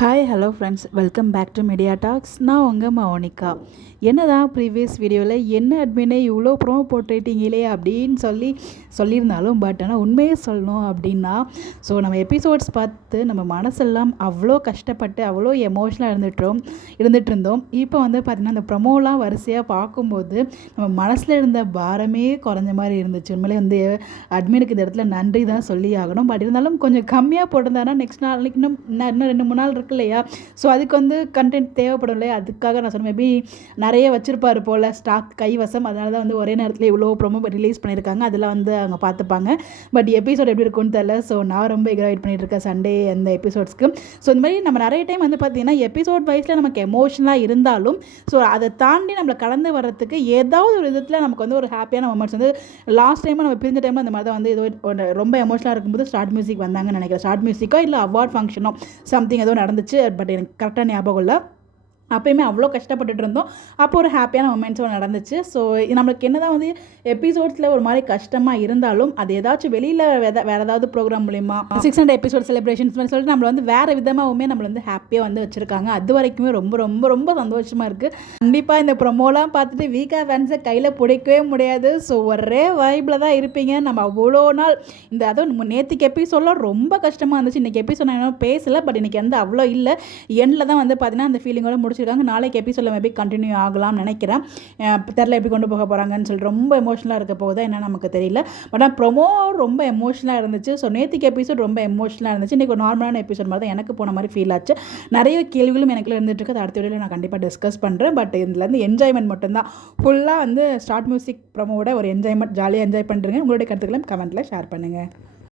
Hi hello friends, welcome back to media talks. நான் உங்கள் மௌனிகா. என்னதான் ப்ரீவியஸ் வீடியோவில் என்ன அட்மினே இவ்வளோ ப்ரோமோ போட்டுட்டீங்களே அப்படின்னு சொல்லியிருந்தாலும் ஆனால் உண்மையை சொல்லணும் அப்படின்னா, ஸோ நம்ம எபிசோட்ஸ் பார்த்து நம்ம மனசெல்லாம் அவ்வளோ கஷ்டப்பட்டு அவ்வளோ எமோஷனலாக இருந்துகிட்டு இருந்தோம். இப்போ வந்து பார்த்திங்கன்னா அந்த ப்ரொமோலாம் வரிசையாக பார்க்கும்போது நம்ம மனசில் இருந்த பாரமே குறைஞ்ச மாதிரி இருந்துச்சு. உண்மையிலே வந்து அட்மினுக்கு இந்த இடத்துல நன்றி தான் சொல்லி ஆகணும். பட் இருந்தாலும் கொஞ்சம் கம்மியாக போட்டிருந்தாங்கன்னா நெக்ஸ்ட் நாளைக்கு இன்னும் 2-3 நாள் இருக்கு இல்லையா, ஸோ அதுக்கு வந்து கண்டென்ட் தேவைப்படும் இல்லையா, அதுக்காக நான் சொன்னேன். மேபி நிறைய வச்சுருப்பார் போல் ஸ்டாக் கைவசம், அதனால தான் வந்து ஒரே நேரத்தில் இவ்வளோ ப்ரோமோ ரிலீஸ் பண்ணியிருக்காங்க. அதெல்லாம் வந்து அவங்க பார்த்துப்பாங்க. பட் எபிசோட் எப்படி இருக்குன்னு தெரியல. ஸோ நான் ரொம்ப எக்ஸைட் பண்ணிட்டு இருக்கேன் சண்டே அந்த எபிசோட்ஸ்க்கு. ஸோ இந்த மாதிரி நம்ம நிறைய டைம் வந்து பார்த்திங்கன்னா எபிசோட் வைஸில் நமக்கு எமோஷனலாக இருந்தாலும் ஸோ அதை தாண்டி நம்மளை கலந்து வர்றதுக்கு ஏதாவது ஒரு விதத்தில் நமக்கு வந்து ஒரு ஹாப்பியான மொமெண்ட்ஸ் வந்து லாஸ்ட் டைம் நம்ம பிரிஞ்ச டைமில் அந்த மாதிரி தான் வந்து ஏதோ ரொம்ப எமோஷனலாக இருக்கும்போது ஸ்டார்ட் மியூசிக் வந்தாங்கன்னு நினைக்கிறேன். ஸ்டார்ட் மியூசிக்கோ இல்லை அவார்ட் ஃபங்க்ஷனோ சம்திங் ஏதோ நடந்துச்சு. பட் எனக்கு கரெக்டாக ஞாபகம் இல்லை. அப்போயுமே அவ்வளோ கஷ்டப்பட்டுட்டு இருந்தோம். அப்போ ஒரு ஹாப்பியான மொமெண்ட்ஸும் நடந்துச்சு. ஸோ நம்மளுக்கு என்ன தான் வந்து எபிசோட்ஸில் ஒரு மாதிரி கஷ்டமாக இருந்தாலும் அது ஏதாச்சும் வெளியில் வேறு ஏதாவது ப்ரோக்ராம் மூலிமா 600 எபிசோட் செலிப்ரேஷன்ஸ் மாதிரி சொல்லிட்டு நம்மளை வந்து வேறு விதமாகவுமே நம்மளை வந்து ஹாப்பியாக வந்து வச்சுருக்காங்க. அது வரைக்குமே ரொம்ப ரொம்ப ரொம்ப சந்தோஷமாக இருக்குது. கண்டிப்பாக இந்த ப்ரொமோலாம் பார்த்துட்டு வீக்கா ஃபேன்ஸை கையில் பிடிக்கவே முடியாது. ஸோ ஒரே வைப்பில் தான் இருப்பீங்க. நம்ம அவ்வளோ நாள் இந்த அதுவும் நேற்றுக்கு எபிசோடெலாம் ரொம்ப கஷ்டமாக இருந்துச்சு. இன்றைக்கி எபிசோட் நான் பேசலை, பட் இன்றைக்கி வந்து அவ்வளோ இல்லை. எண்டில் தான் வந்து பார்த்தீங்கன்னா அந்த ஃபீலிங்கோட முடிச்சிருக்காங்க. நாளைக்கு எபிசோடில் மேபி கண்டினியூ ஆகலாம்னு நினைக்கிறேன். தெரில எப்படி கொண்டு போக போகிறாங்கன்னு சொல்லி ரொம்ப எமோஷனலாக இருக்க போகுதா என்ன நமக்கு தெரியல. பட் ப்ரொமோ ரொம்ப எமோஷனலாக இருந்துச்சு. ஸோ நேற்றுக்கு எபிசோட் ரொம்ப எமோஷனலாக இருந்துச்சு. இன்றைக்கி ஒரு நார்மலான எபிசோட் மாதிரி தான் எனக்கு போன மாதிரி ஃபீல் ஆச்சு. நிறைய கேள்விகளும் எனக்குள்ள இருந்துட்டு இருக்குது. அது அடுத்த வீடியோவில் நான் கண்டிப்பாக டிஸ்கஸ் பண்ணுறேன். பட் இதுலேருந்து என்ஜாய்மெண்ட் மட்டும்தான். ஃபுல்லாக வந்து ஸ்டார்ட் மியூசிக் ப்ரொமோவோட ஒரு என்ஜாய்மெண்ட், ஜாலியாக என்ஜாய் பண்ணுறேங்க. உங்களுடைய கருத்துக்களை கமெண்ட்டில் ஷேர் பண்ணுங்கள்.